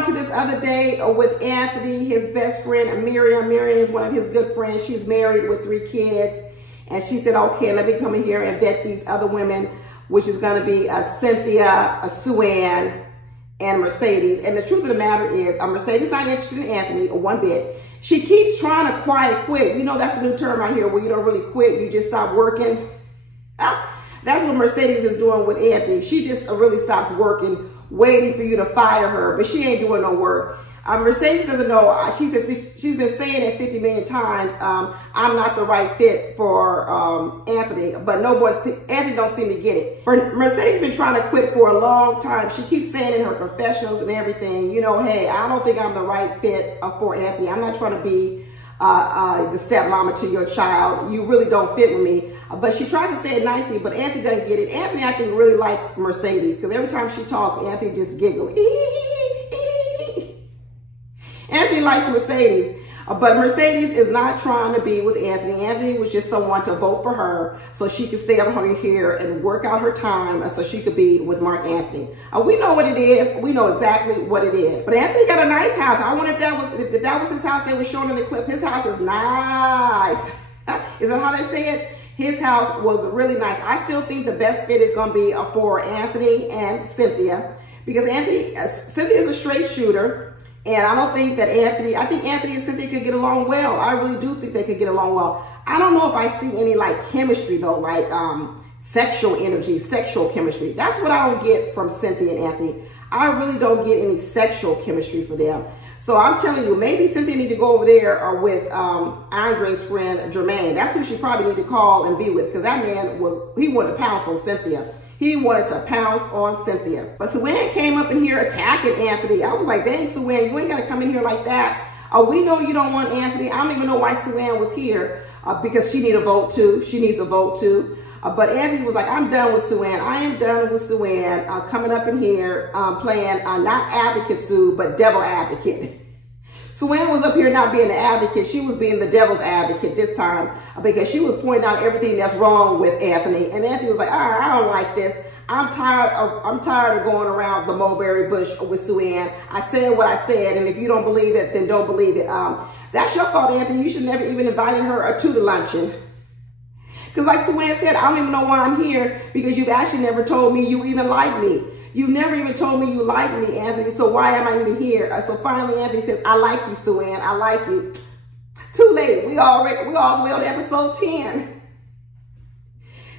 on to this other day with Anthony, his best friend, Miriam. Miriam is one of his good friends. She's married with 3 kids. And she said, okay, let me come in here and vet these other women, which is going to be Cynthia, Sue Ann, and Mercedes. And the truth of the matter is, Mercedes not interested in Anthony one bit. She keeps trying to quiet quit. You know, that's a new term out here where you don't really quit. You just stop working. That's what Mercedes is doing with Anthony. She just really stops working, waiting for you to fire her, but she ain't doing no work. Mercedes doesn't know. She says she's been saying it 50 million times. I'm not the right fit for Anthony, but Anthony don't seem to get it. Mercedes been trying to quit for a long time. She keeps saying in her confessionals and everything, you know, hey, I don't think I'm the right fit for Anthony. I'm not trying to be the stepmama to your child. You really don't fit with me. But she tries to say it nicely, but Anthony doesn't get it. Anthony, I think, really likes Mercedes because every time she talks, Anthony just giggles. Anthony likes Mercedes, but Mercedes is not trying to be with Anthony. Anthony was just someone to vote for her so she could stay up here and work out her time so she could be with Mark Anthony. We know what it is. We know exactly what it is. But Anthony got a nice house. I wonder if that was his house they were showing in the clips. His house is nice. Is that how they say it? His house was really nice. I still think the best fit is going to be for Anthony and Cynthia because Cynthia is a straight shooter. And I don't think that I think Anthony and Cynthia could get along well. I really do think they could get along well. I don't know if I see any like chemistry though, like sexual energy, sexual chemistry. That's what I don't get from Cynthia and Anthony. I really don't get any sexual chemistry for them. So I'm telling you, maybe Cynthia need to go over there with Andre's friend, Jermaine. That's who she probably need to call and be with because that man he wanted to pounce on Cynthia. He wanted to pounce on Cynthia. But Sue Ann came up in here attacking Anthony. I was like, dang, Sue Ann, you ain't got to come in here like that. We know you don't want Anthony. I don't even know why Sue Ann was here because she needs a vote too. She needs a vote too. But Anthony was like, I'm done with Sue Ann. I am done with Sue Ann coming up in here playing not advocate Sue, but devil advocate. Sue Ann was up here not being the advocate. She was being the devil's advocate this time because she was pointing out everything that's wrong with Anthony. And Anthony was like, I don't like this. I'm tired of going around the mulberry bush with Sue Ann. I said what I said, and if you don't believe it, then don't believe it. That's your fault, Anthony. You should never even invited her to the luncheon. Because like Sue Ann said, I don't even know why I'm here because you've actually never told me you even like me. You never even told me you like me, Anthony, so why am I even here? So finally, Anthony says, I like you, Sue Ann. I like you. Too late. We all the way on episode 10.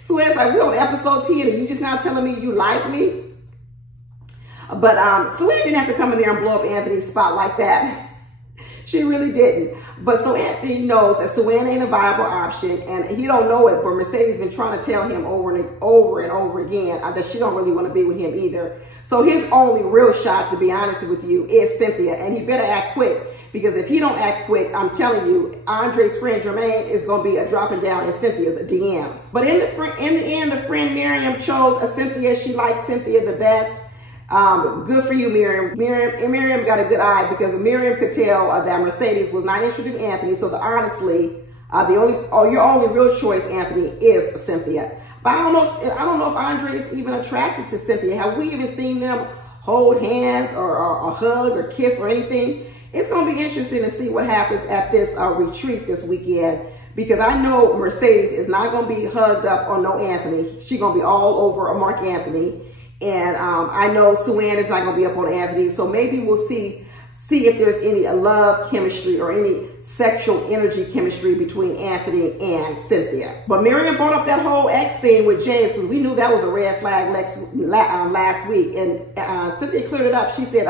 Sue Ann's like, we're on episode 10, and you just now telling me you like me? But Sue Ann didn't have to come in there and blow up Anthony's spot like that. She really didn't. But so Anthony knows that Sue Ann ain't a viable option, and he don't know it, but Mercedes been trying to tell him over and over again that she don't really want to be with him either. So his only real shot, to be honest with you, is Cynthia, and he better act quick, because if he don't act quick, I'm telling you, Andre's friend Jermaine is going to be dropping down in Cynthia's DMs. But in the end, the friend Miriam chose Cynthia. She likes Cynthia the best. Good for you, Miriam. Miriam got a good eye because Miriam could tell that Mercedes was not interested in Anthony. So honestly, your only real choice, Anthony, is Cynthia. But I don't know if Andre is even attracted to Cynthia. Have we even seen them hold hands or hug or kiss or anything? It's going to be interesting to see what happens at this retreat this weekend. Because I know Mercedes is not going to be hugged up on no Anthony. She's going to be all over Mark Anthony. And I know Sue Ann is not going to be up on Anthony. So maybe we'll see if there's any love chemistry or any sexual energy chemistry between Anthony and Cynthia. But Miriam brought up that whole ex thing with James because we knew that was a red flag last week. And Cynthia cleared it up. She said,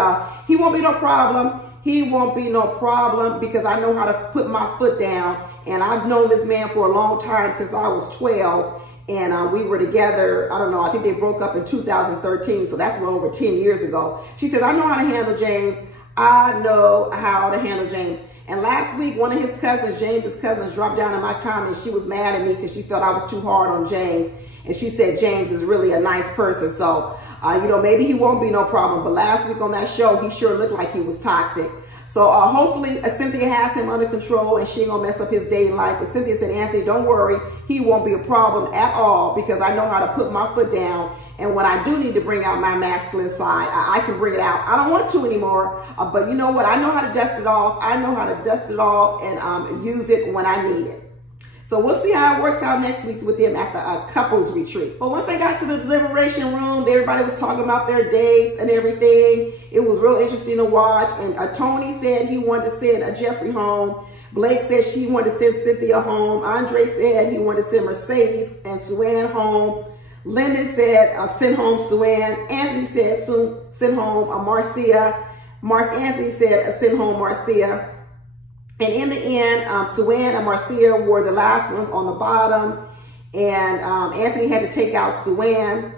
he won't be no problem. He won't be no problem because I know how to put my foot down. And I've known this man for a long time, since I was 12. And we were together, I don't know, I think they broke up in 2013. So that's well over 10 years ago. She said, I know how to handle James. I know how to handle James. And last week, one of his cousins, James's cousins, dropped down in my comments. She was mad at me because she felt I was too hard on James. And she said James is really a nice person. So, you know, maybe he won't be no problem. But last week on that show, he sure looked like he was toxic. So hopefully Cynthia has him under control and she ain't gonna mess up his dating life. But Cynthia said, Anthony, don't worry. He won't be a problem at all because I know how to put my foot down And when I do need to bring out my masculine side, I can bring it out. I don't want to anymore, but you know what? I know how to dust it off. I know how to dust it off and use it when I need it. So we'll see how it works out next week with them at the couples retreat. But once they got to the deliberation room, everybody was talking about their dates and everything. It was real interesting to watch. And Tony said he wanted to send Jeffrey home. Blake said she wanted to send Cynthia home. Andre said he wanted to send Mercedes and Suanne home. Lyndon said send home Suanne. Anthony said send home Marcia. Mark Anthony said send home Marcia. And in the end, Suanne and Marcia were the last ones on the bottom. And Anthony had to take out Suanne.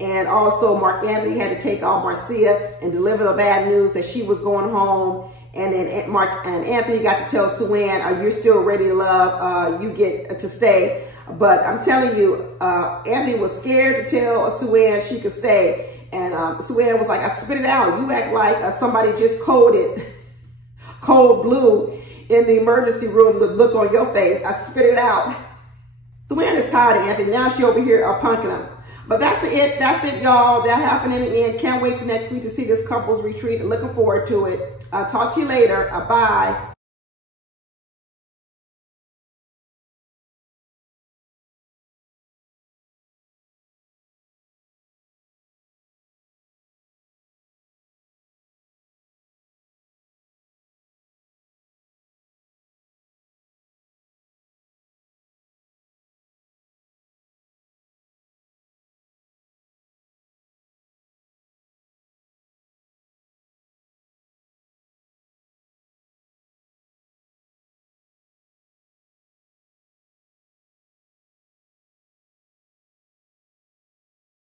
And also Mark Anthony had to take out Marcia and deliver the bad news that she was going home. And then Anthony got to tell Suanne, you're still ready to love, you get to stay. But I'm telling you, Anthony was scared to tell Suanne she could stay. And Suanne was like, I spit it out. You act like somebody just coded cold blue in the emergency room, the look on your face. I spit it out. Suanne is tired of Anthony. Now she over here punking him. But that's it. That's it, y'all. That happened in the end. Can't wait till next week to see this couples retreat. Looking forward to it. Talk to you later. Bye.